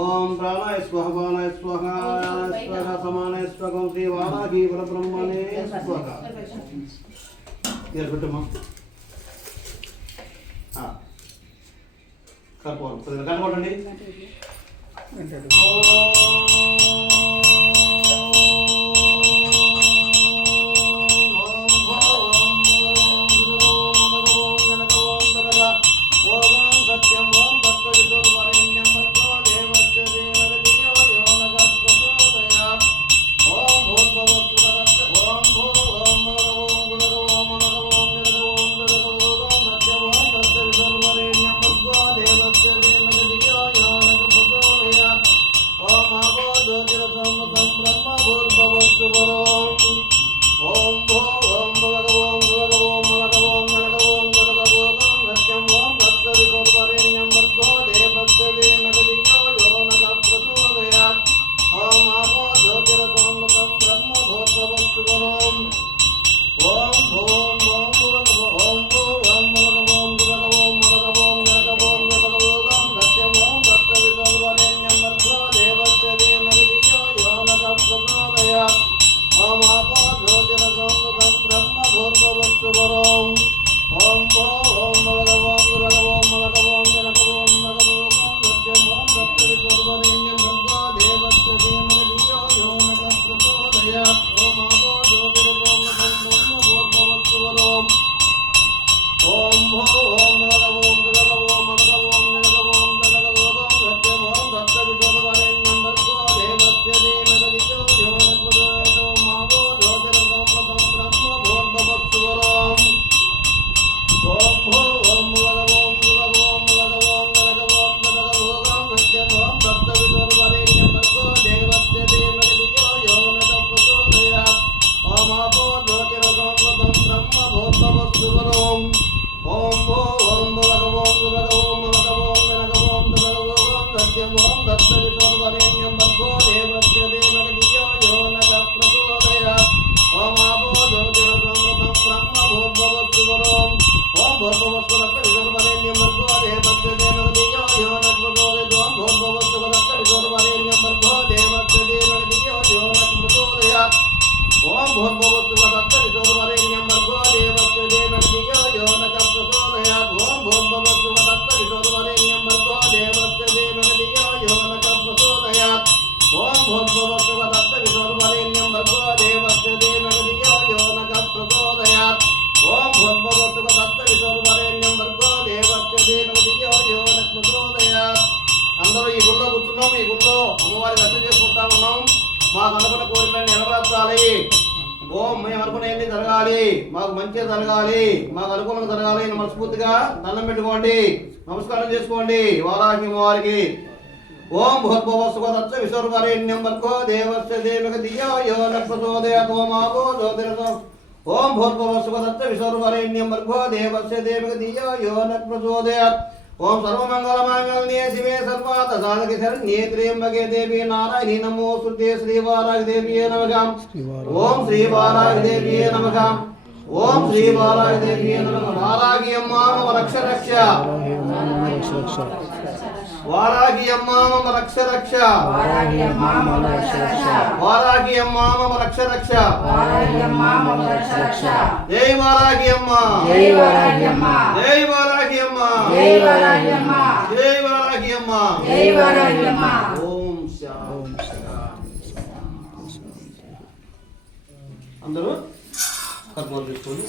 ओम प्राणाय स्वाहा बाणाय स्वाहा स्वाहा समानाय स्वाहा श्री वाराही परब्रह्मणे स्वाहा येरबटमा हां कर्पूर गणपटंडी ఓం మేము అనుకునేది జరగాలి, మాకు మంచి జరగాలి, మాకు అనుకూలంగా జరగాలి. మనస్ఫూర్తిగా దండం పెట్టుకోండి, నమస్కారం చేసుకోండి వారాహి వారికి. ఓం భూర్భువస్సువదత్స విశ్వరూపరేణ్యం భర్గో దేవస్య దేవక ధియో యో న ప్రచోదయాత్. ఓం ఆపో జ్యోతిరసో. ఓం భూర్భువస్సువదత్స విశ్వరూపరేణ్యం భర్గో దేవస్య దేవక ధియో యో న ప్రచోదయాత్. ओम सर्वमंगलमांगल्ये शिवे सर्वार्थ साधके शरण्ये त्र्यंबके देवी नारायणी नमोस्तुते. श्री वाराहि देव्यै नमः. ओम श्री वाराहि देव्यै नमः. ओम श्री वाराहि देव्यै नमः. वाराहि अम्मा मम रक्ष रक्ष, वाराहि अम्मा मम रक्ष रक्ष, वाराहि अम्मा मम रक्ष रक्ष, वाराहि अम्मा मम रक्ष रक्ष, वाराहि अम्मा मम रक्ष रक्ष. जय वाराहि अम्मा, जय वाराहि अम्मा, जय वाराहि अम्मा, जय वाराहि अम्मा, जय वाराहि अम्मा, जय वाराहि अम्मा. ओम शांति. అందరూ కర్మలు చేసుకోండి.